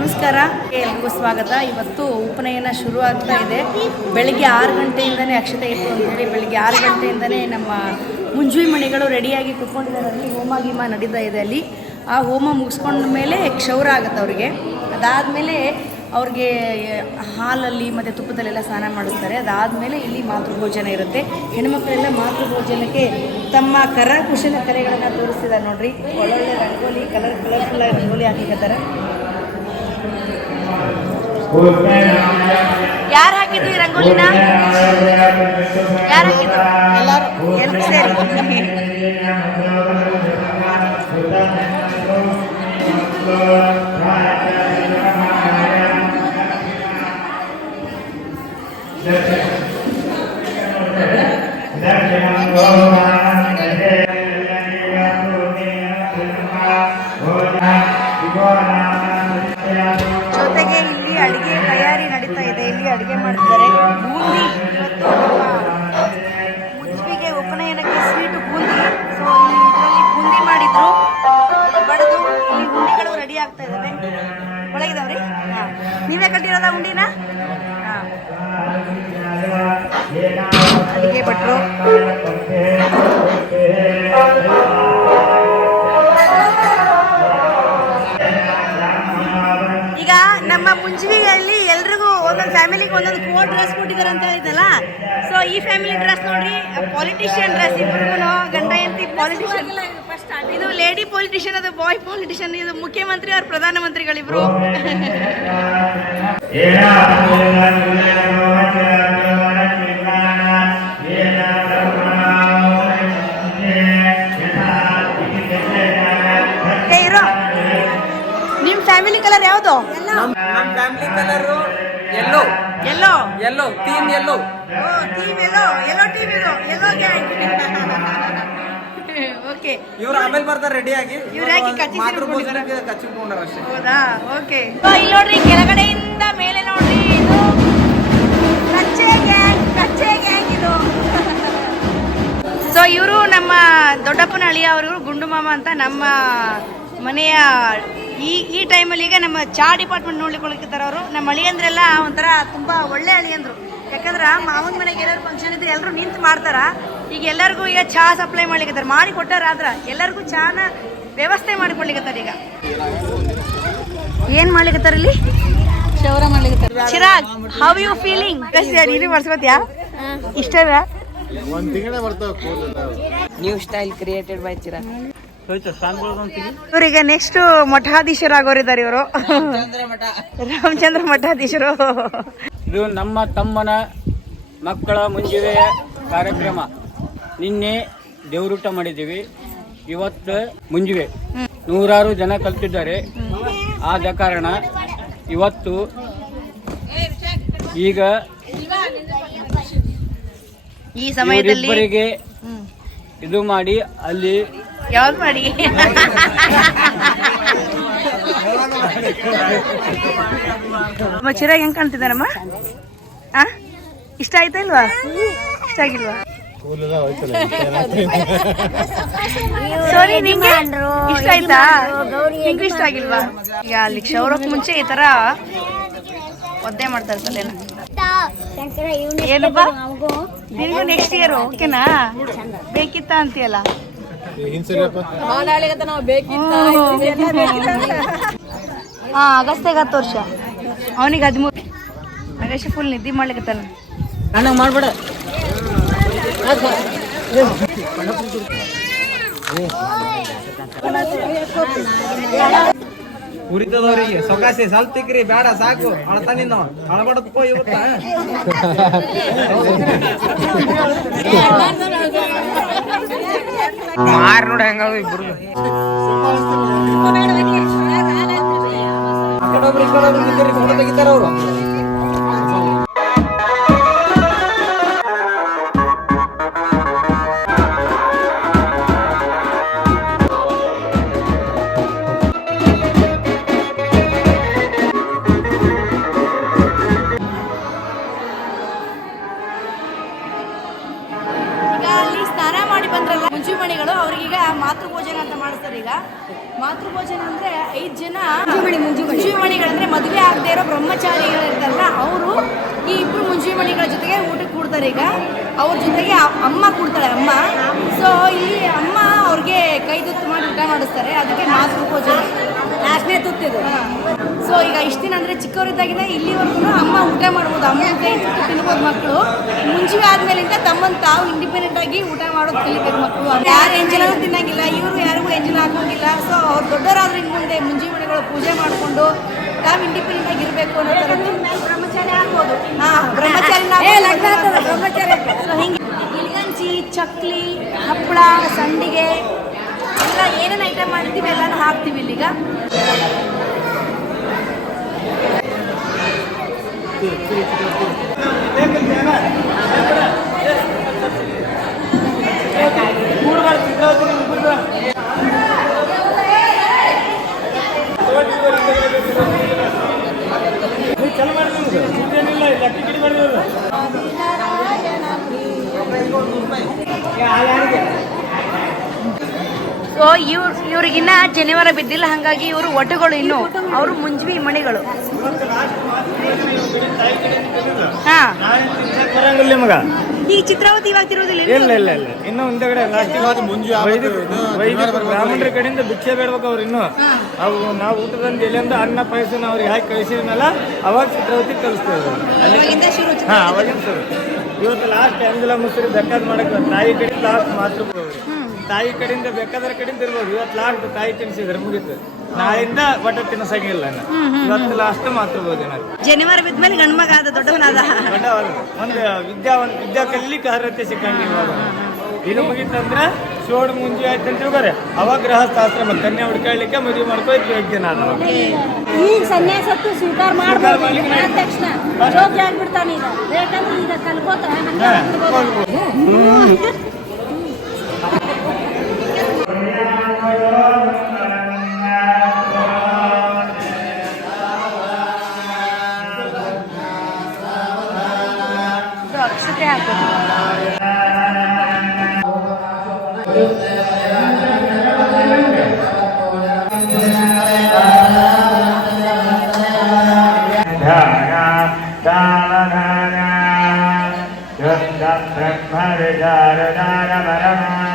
ನಮಸ್ಕಾರ. ಎಲ್ರಿಗೂ ಸ್ವಾಗತ. ಇವತ್ತು ಉಪನಯನ ಶುರು ಆಗ್ತಾ ಇದೆ. ಬೆಳಿಗ್ಗೆ ಆರು ಗಂಟೆಯಿಂದನೇ ಅಕ್ಷತೆ ಇತ್ತು ಅಂತೇಳಿ ಬೆಳಿಗ್ಗೆ ಆರು ಗಂಟೆಯಿಂದನೇ ನಮ್ಮ ಮುಂಜುವಿ ಮಣಿಗಳು ರೆಡಿಯಾಗಿ ಕುತ್ಕೊಂಡಿದ್ದಾರೆ. ಅಲ್ಲಿ ಹೋಮ ಗೀಮ ನಡೀತಾ ಇದೆ ಅಲ್ಲಿ. ಆ ಹೋಮ ಮುಗಿಸ್ಕೊಂಡ ಮೇಲೆ ಕ್ಷೌರ ಆಗುತ್ತೆ ಅವ್ರಿಗೆ. ಅದಾದಮೇಲೆ ಅವ್ರಿಗೆ ಹಾಲಲ್ಲಿ ಮತ್ತು ತುಪ್ಪದಲ್ಲೆಲ್ಲ ಸ್ನಾನ ಮಾಡಿಸ್ತಾರೆ. ಅದಾದಮೇಲೆ ಇಲ್ಲಿ ಮಾತೃಭೋಜನ ಇರುತ್ತೆ. ಹೆಣ್ಮಕ್ಳೆಲ್ಲ ಮಾತೃಭೋಜನಕ್ಕೆ ತಮ್ಮ ಕರಕುಶಲ ಕಲೆಗಳನ್ನು ತೋರಿಸ್ತಿದ್ದಾರೆ ನೋಡ್ರಿ. ಒಳ್ಳೊಳ್ಳೆ ರಂಗೋಲಿ ಕಲರ್ ಕಲರ್ಫುಲ್ಲಾಗಿ ರಂಗೋಲಿ ಹಾಕಿದ್ದಾರೆ ಯಾರು ಹಾಕಿದ್ವಿ ರಂಗೋಲಿನ ಯಾರು ಹಾಕಿದ್ರು ಎಲ್ಲರೂ ಎಲ್ಲರೂ ಸೇರಿ ಜೊತೆಗೆ ಕೋಡ್ ಡ್ರೆಸ್ ಕೊಟ್ಟಿದ್ದಾರೆ ಅಂತ ಹೇಳಿದಲ್ಲ ಸೊ ಈ ಫ್ಯಾಮಿಲಿ ಡ್ರೆಸ್ ನೋಡ್ರಿ ಪಾಲಿಟಿಷಿಯನ್ ಡ್ರೆಸ್ ಇಬ್ಬರು ಗಂಡ ಎಂತಿ ಪಾಲಿಟಿಷಿಯನ್ ಇದು ಲೇಡಿ ಪೊಲಿಟಿಷಿಯನ್ ಅದು ಬಾಯ್ ಪೊಲಿಟಿಷಿಯನ್ ಇದು ಮುಖ್ಯಮಂತ್ರಿ ಅವ್ರ ಪ್ರಧಾನಮಂತ್ರಿಗಳಿಬ್ರು. ಇರೋ. ನಿಮ್ ಫ್ಯಾಮಿಲಿ ಕಲರ್ ಯಾವುದು? ನಮ್ family colour yellow yellow yellow team yellow team yellow yellow team yellow yellow gang okay ಇವ್ರು ಆಮೇಲೆ ಬರ್ತಾರೆ ರೆಡಿ ಆಗಿ. ಇವ್ರು ಯಾಕೆ ಕಚ್ಚಿ ಮಾತ್ರ? ಭೋಜನಕ್ಕೆ ಕಚ್ಚಿಕೊಂಡಾರ ಅಷ್ಟೇ. ಹೌದಾ? ಓಕೆ ಇಲ್ಲಿ ನೋಡ್ರಿ ಕೆಳಗಡೆಯಿಂದ ಮೇಲೆ ನೋಡ್ರಿ ಇದು ಕಚ್ಚೆ ಗ್ಯಾಂಗ್ ಕಚ್ಚೆ ಗ್ಯಾಂಗ್ ಇದು. ಸೊ ಇವರು ನಮ್ಮ ದೊಡ್ಡಪ್ಪನ ಅಳಿಯ ಅವರು ಗುಂಡು ಮಾಮ ಅಂತ ನಮ್ಮ ಮನೆಯ ಈ ಈ ಟೈಮಲ್ಲಿ ಈಗ ನಮ್ಮ ಚಾ ಡಿಪಾರ್ಟ್ಮೆಂಟ್ ನೋಡ್ಲಿಕ್ಕೆ ಅವರು. ನಮ್ಮ ಅಳಿಯಂದ್ರೆಲ್ಲ ಒಂಥರ ತುಂಬಾ ಒಳ್ಳೆ ಅಳಿಯಂದ್ರು. ಯಾಕಂದ್ರೆ ಮಾವನ ಮನೆಗೆ ಏನಾದ್ರು ಫಂಕ್ಷನ್ ಇದ್ರೆ ಎಲ್ಲರೂ ನಿಂತು ಮಾಡ್ತಾರ. ಈಗ ಎಲ್ಲರಿಗೂ ಈಗ ಚಹಾ ಸಪ್ಲೈ ಮಾಡ್ಲಿಕ್ಕೆ ಮಾಡಿ ಕೊಟ್ಟಾರ ಆದ್ರ ಎಲ್ಲರಿಗೂ ಚಾನ ವ್ಯವಸ್ಥೆ ಮಾಡ್ಕೊಳ್ಲಿಕ್ಕೆ ಈಗ. ಏನ್ ಮಾಡ್ಲಿಕ್ಕತ್ತಾರ ಇಲ್ಲಿ? ಚಿರಾಗ್ ಹೌ. ಯು ಫೀಲಿಂಗ್ ನೀನು ಮಾಡ್ಸ್ಕೊತ್ಯಾ ಇಷ್ಟನಾ new style created by Chira ಇವರಿಗೆ ನೆಕ್ಸ್ಟ್ ಮಠಾಧೀಶರಾಗೋರಿದ್ದಾರೆ ಇವರು. ರಾಮಚಂದ್ರ ಮಠಾಧೀಶರು. ಇದು ನಮ್ಮ ತಮ್ಮನ ಮಕ್ಕಳ ಮುಂಜಿವೆಯ ಕಾರ್ಯಕ್ರಮ. ನಿನ್ನೆ ದೇವರೂಟ ಮಾಡಿದ್ದೀವಿ. ಇವತ್ತು ಮುಂಜಿವೆ. ನೂರಾರು ಜನ ಕಲ್ತಿದ್ದಾರೆ. ಆದ ಕಾರಣ ಇವತ್ತು ಈಗ ಈ ಸಮಯದಲ್ಲಿ ಇದು ಮಾಡಿ ಅಲ್ಲಿ ಯಾವ್ದು ಮಾಡಿ? ಅಮ್ಮ ಚಿರಾಗ್ ಹೆಂಗ್ ಕಾಣ್ತಿದ್ದಾರಮ್ಮ? ಆ? ಇಷ್ಟ ಆಯ್ತಾ ಇಲ್ವಾ? ಇಷ್ಟ ಆಗಿಲ್ವಾ? ಸಾರಿ ನಿಂಗೆ? ಇಷ್ಟ ಆಯ್ತಾ? ನಿಂಗೆ ಇಷ್ಟ ಆಗಿಲ್ವಾ? ಈಗ ಅಲ್ಲಿ ಕ್ಷೌರಕ್ ಮುಂಚೆ ಈ ತರ ಒದ್ದೆ ಮಾಡ್ತಾ ಇರ್ತಲ್ಲ ಏನಪ್ಪ? ನಿನಗೂ ನೆಕ್ಸ್ಟ್ ಇಯರ್ ಓಕೆನಾ ಬೇಕಿತ್ತ ಅಂತೀಯಲ್ಲ? ಹಾ ಆಗಸ್ಟಾಗ ಹತ್ತು ವರ್ಷ. ಅವನಿಗೆ ಹದಿಮೂರು. ಆಗಸ್ಟ್ ಫುಲ್ ನಿದ್ದೆ ಮಾಡ್ಲಿಕ್ಕತ್ತಾನ ನನಗೆ ಮಾಡ್ಬೇಡ. ಉರಿತದವ್ರಿಗೆ ಸೊಕಾಸಿ ಸ್ವಲ್ಪ ತಿಕ್ರಿ ಬೇಡ ಸಾಕು. ಅಳ್ತಾ ನಿನ್ನ. ಅಳಬಡದಕ್ಕೋ ಇವತ್ತ. ಮಾರ್ ನೋಡಿ ಹೆಂಗ ಇಬ್ರು? ಈ ತೆಗಿತಾರ ಅವ್ರು ಅವರು ಈ ಇಬ್ಬರು ಮುಂಜುಮಣಿಗಳ ಜೊತೆಗೆ ಊಟಕ್ಕೆ ಕೂಡ್ತಾರೆ ಈಗ. ಅವ್ರ ಜೊತೆಗೆ ಅಮ್ಮ ಕೂಡ್ತಾಳೆ, ಅಮ್ಮ. ಸೊ ಇಲ್ಲಿ ಅಮ್ಮ ಅವ್ರಿಗೆ ಕೈ ತುತ್ತು ಮಾಡಿ ಊಟ ಮಾಡಿಸ್ತಾರೆ. ಅದಕ್ಕೆ ಮಾತು ಭೋಜನ ನಾಲ್ಕನೇ ತುತ್ತಿದು ಸೊ ಈಗ ಇಷ್ಟು ದಿನ ಅಂದರೆ ಚಿಕ್ಕವರಿದ್ದಾಗಿಂದ ಇಲ್ಲಿವರೆಗೂ ಅಮ್ಮ ಊಟ ಮಾಡ್ಬೋದು ಅಮ್ಮ ಕೈ ತುತ್ತು ತಿನ್ಬೋದು ಮಕ್ಕಳು. ಮುಂಜಿ ಆದ್ಮೇಲಿಂದ ತಮ್ಮನ್ನು ತಾವು ಇಂಡಿಪೆಂಡೆಂಟ್ ಆಗಿ ಊಟ ಮಾಡೋದು ಕಲಿಬೇಕು ಮಕ್ಕಳು ಯಾರು ಎಂಜಲೂ ತಿನ್ನಂಗಿಲ್ಲ, ಇವರು ಯಾರಿಗೂ ಎಂಜಲ್ ಹಾಕೋಂಗಿಲ್ಲ. ಸೊ ಅವ್ರು ದೊಡ್ಡವರಾದ್ರೆ ಮುಂದೆ ಮುಂಜಿ ಮನೆಗಳು ಪೂಜೆ ಮಾಡಿಕೊಂಡು ತಾವು ಇಂಡಿಪೆಂಡೆಂಟ್ ಆಗಿ ಇರಬೇಕು ಅನ್ನೋ ಹಾಂ ಬ್ರಹ್ಮಚಾರಿ ಬ್ರಹ್ಮಚಾರಿ ಹಿಂಗೆ ಇಲ್ಗಂಜಿ ಚಕ್ಲಿ ಹಪ್ಪಳ ಸಂಡಿಗೆ ಎಲ್ಲ ಏನೇನು ಐಟಮ್ ಮಾಡಿರ್ತೀವಿ ಎಲ್ಲಾನು ಹಾಕ್ತೀವಿ ಇಲ್ಲಿಗ. ಸೊ ಇವ್ರು ಇವ್ರಿಗಿನ್ನ ಜನಿವಾರ ಬಿದ್ದಿಲ್ಲ ಹಾಗಾಗಿ ಇವರು ಒಟ್ಟುಗಳು ಇನ್ನು. ಅವರು ಮುಂಜ್ವಿ ಮಣಿಗಳು. ಹಾ. ನಿಮಗ ಈಗ ಚಿತ್ರಾವತಿ ಇವಾಗ ತಿರುವುದಿಲ್ಲ ಇಲ್ಲ ಇಲ್ಲ ಇಲ್ಲ. ಇನ್ನು ಒಂದೇ ಕಡೆ ಬ್ರಾಹ್ಮಣರ ಕಡೆಯಿಂದ ಭಿಕ್ಷೆ ಬೇಡ್ಬೇಕು ಅವ್ರು ಇನ್ನು. ಅವು ನಾವು ಊಟದಲ್ಲಿ ಎಲ್ಲಿಂದ ಅನ್ನ ಪಾಯಸನ ಅವ್ರಿಗೆ ಹಾಕಿ ಕಳಿಸಿದ್ಮೇಲೆ ಅವಾಗ ಚಿತ್ರಾವತಿ ಕಲಿಸ್ತೇವೆ ಹಾ ಅವಾಗಿನ ಶುರು. ಇವತ್ತು ಲಾಸ್ಟ್ ಎಂಜಲ ಮುಸ್ರಿ ಬೇಕಾದ್ ಮಾಡಕ್ ತಾಯಿ ಕಡೆ ಲಾಸ್ಟ್ ಮಾತ್ರ ತಾಯಿ ಕಡೆಯಿಂದ ಬೇಕಾದ್ರ ಕಡೆಯಿಂದ ಇರ್ಬೋದು. ಇವತ್ತು ಲಾಸ್ಟ್ ತಾಯಿ ತಿನ್ಸಿದ್ರೆ ಮುಗಿತು. ನಾಳಿಂದ ಒಟ್ಟ ತಿನ್ನಸಂಗಿಲ್ಲ. ಇವತ್ತು ಲಾಸ್ಟ್ ಮಾತೃ ಜನಿವಾರ ಬಿದ್ಮೇಲೆ ಗಂಡು ಮಗ ಆದ ದೊಡ್ಡವನಾದ. ಒಂದು ವಿದ್ಯಾ ಒಂದು ವಿದ್ಯಾ ಕಲಿಲಿಕ್ಕೆ ಅರ್ಹತೆ ಸಿಕ್ಕಂಗೆ ಇವಾಗ. ಇದು ಮುಗೀತಂದ್ರೆ ಸೋಡ್ ಮುಂಜಿ ಆಯ್ತು ಅಂತ ತಿಳ್ಕೊರೆ ಅವಾಗ ಗೃಹಸ್ಥಾಶ್ರಮ ಕನ್ಯಾ ಹುಡ್ಕೊಳ್ಳಿಕ್ಕೆ ಮದುವೆ ಮಾಡ್ಕೊಯ್ತು ಯೋಗ್ಯ ನಾನು. ಈಗ ಸನ್ಯಾಸತ್ತು ಸ್ವೀಕಾರ ಮಾಡ್ಲಿಕ್ಕೆ ತಕ್ಷಣ ಯೋಗ್ಯ ಆಗ್ಬಿಡ್ತಾನೆ ಈಗ ಬೇಕಂದ್ರೆ ಈಗ. ಅಕ್ಷತೆ ಹಾಕೋದು ब्रह्मर्जारदा न